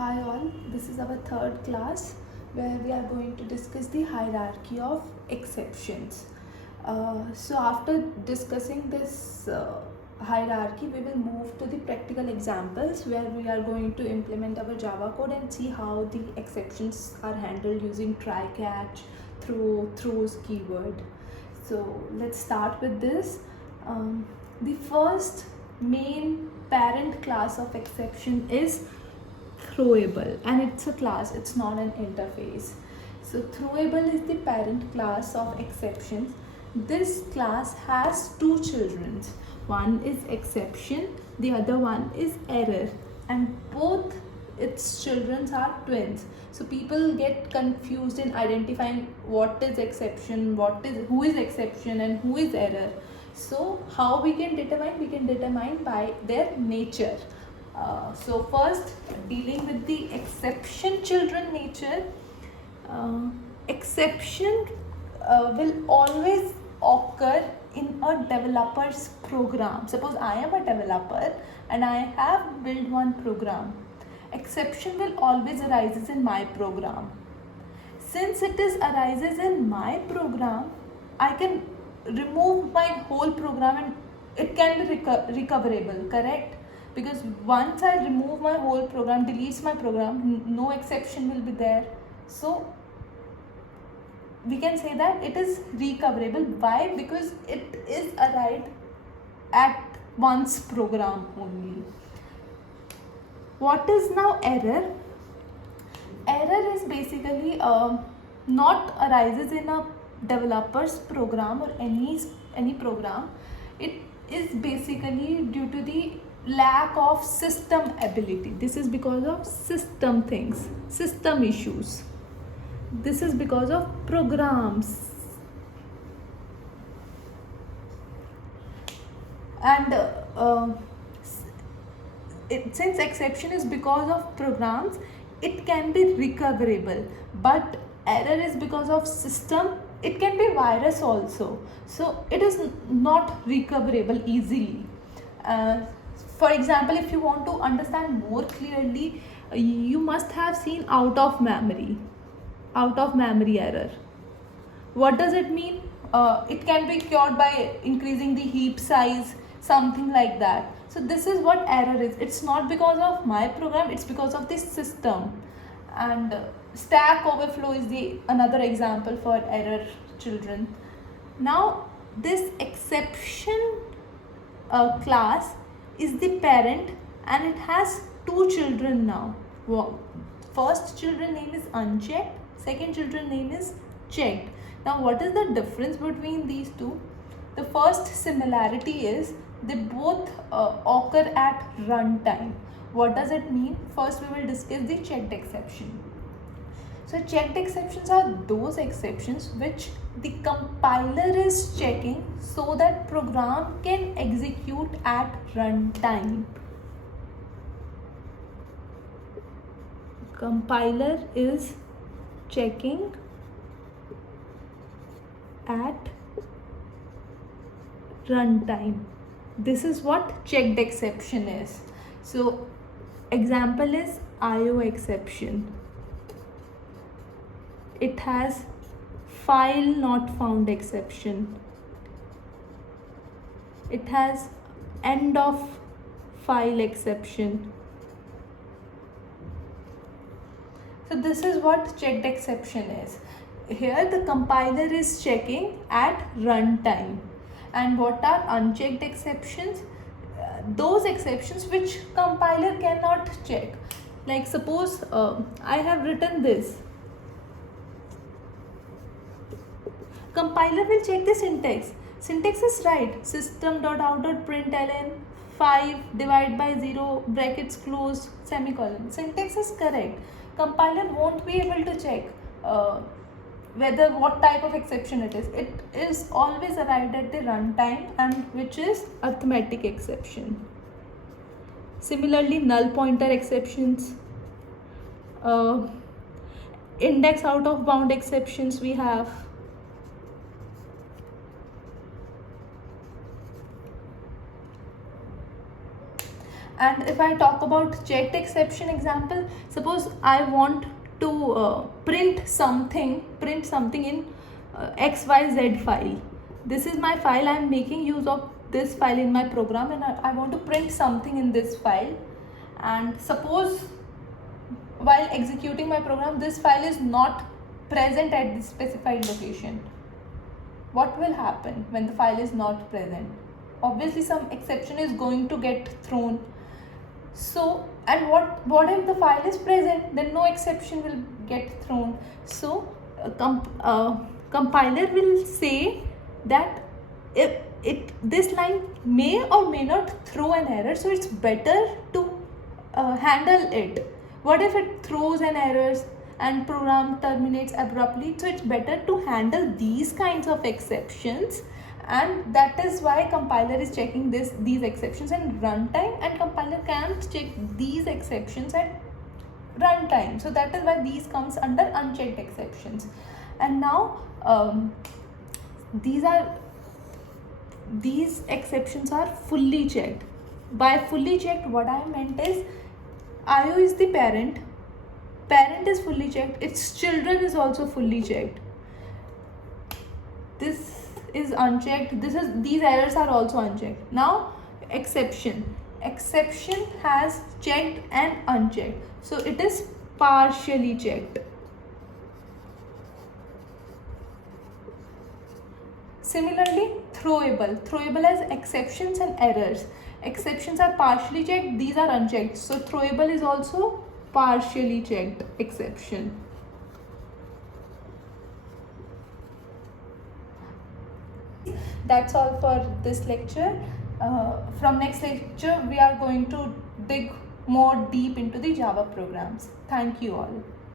Hi all, this is our third class where we are going to discuss the hierarchy of exceptions. So after discussing this hierarchy, we will move to the practical examples where we are going to implement our Java code and see how the exceptions are handled using try, catch, throws keyword. So let's start with this. The first main parent class of exception is throwable, and it's a class, it's not an interface. So throwable is the parent class of exceptions. This class has two children. One is exception, the other one is error, and both its children are twins. So people get confused in identifying what is exception, who is exception and who is error. So how we can determine by their nature. So first, dealing with the exception children nature. Exception will always occur in a developer's program. Suppose I am a developer and I have built one program. Exception will always arises in my program. Since it arises in my program, I can remove my whole program and it can be recoverable, correct? Because once I remove my whole program, deletes my program, no exception will be there. So we can say that it is recoverable. Why? Because it is arrived at one's program only. What is now error? Error is basically not arises in a developer's program or any program. It is basically due to the lack of system ability. This is because of system things, system issues. This is because of programs. And since exception is because of programs, it can be recoverable, but error is because of system. It can be virus also, so it is not recoverable easily. For example, if you want to understand more clearly, you must have seen out of memory error. What does it mean? It can be cured by increasing the heap size, something like that. So this is what error is. It's not because of my program, it's because of the system. And stack overflow is another example for error children. Now this exception class is the parent and it has two children now. First children name is unchecked, second children name is checked. Now what is the difference between these two? The first similarity is they both occur at runtime. What does it mean? First we will discuss the checked exception. So checked exceptions are those exceptions which the compiler is checking so that program can execute at runtime. Compiler is checking at runtime. This is what checked exception is. So example is IO exception. It has file not found exception. It has end of file exception. So this is what checked exception is. Here the compiler is checking at runtime. And what are unchecked exceptions? Those exceptions which compiler cannot check. Like suppose I have written this. Compiler will check the syntax. Syntax is right. System.out.println 5 divided by 0 brackets closed semicolon. Syntax is correct. Compiler won't be able to check what type of exception it is. It is always arrived at the runtime, and which is arithmetic exception. Similarly, null pointer exceptions, index out of bound exceptions we have. And if I talk about checked exception example, suppose I want to print something in XYZ file. This is my file. I am making use of this file in my program, and I want to print something in this file. And suppose while executing my program, this file is not present at the specified location. What will happen when the file is not present? Obviously some exception is going to get thrown. So, and what if the file is present? Then no exception will get thrown. So compiler will say that if this line may or may not throw an error, so it's better to handle it. What if it throws an error and program terminates abruptly? So it's better to handle these kinds of exceptions, and that is why compiler is checking these exceptions in runtime, and compiler can't check these exceptions at runtime. So that is why these comes under unchecked exceptions. And now these exceptions are fully checked. By fully checked, what I meant is IO is the parent is fully checked, its children is also fully checked. This is unchecked, these errors are also unchecked. Now exception has checked and unchecked, so it is partially checked. Similarly, throwable has exceptions and errors. Exceptions are partially checked, these are unchecked, so throwable is also partially checked exception. That's all for this lecture. From next lecture we are going to dig more deep into the Java programs. Thank you all.